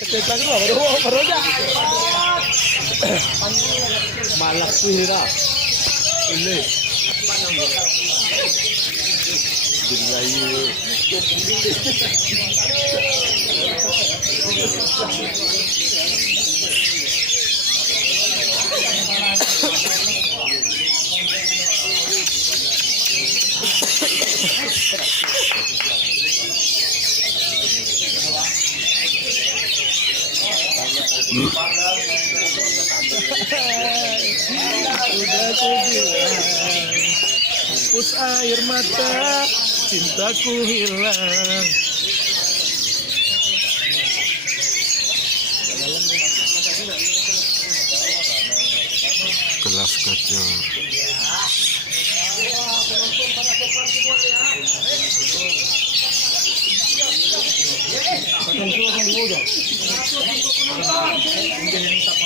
Kita kedua baru aja. Malak tuh hira. Ini. Billahi. Udah ku bilang, hapus air mata, cintaku hilang. Gelas kaca.